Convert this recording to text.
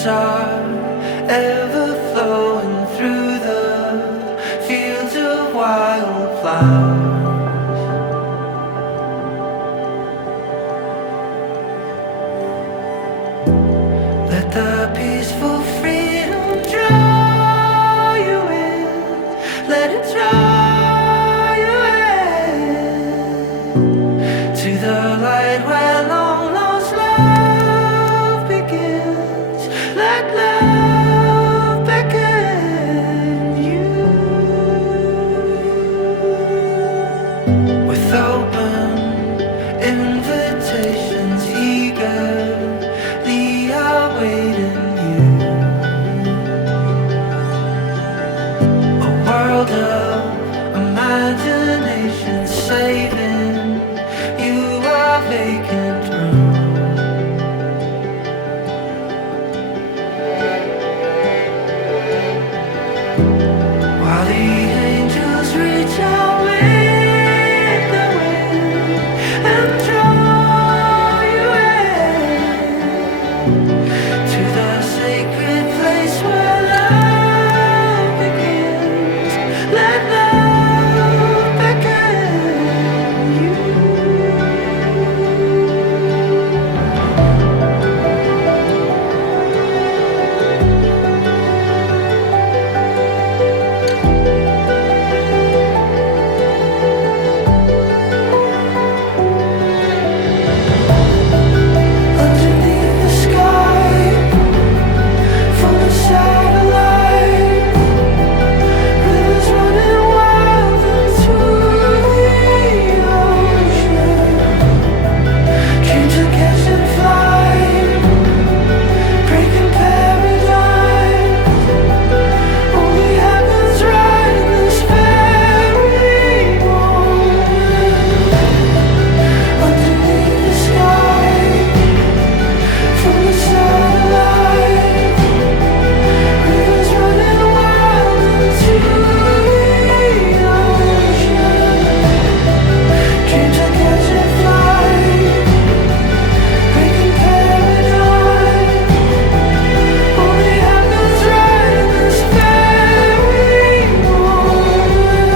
winds are ever flowing through the fields of wildflowers. Let the peaceful freedom draw you in. Let it draw you in to the light where long lost love begins. Let love beckon you with open invitations, eagerly awaiting you. A world of imagination saving you a vacant room. While the angels reach out with the wind and draw you in to the sacred place where love begins. Let love beckon you. Underneath the sky, full of satellites, rivers running wild into the ocean. Dreams of catching flight, breaking paradigms. Only happens right in this very moment. Underneath the sky, full of satellites, rivers running wild into the ocean. Dreams of catching flight, breaking paradigms. Only happens right in this very moment.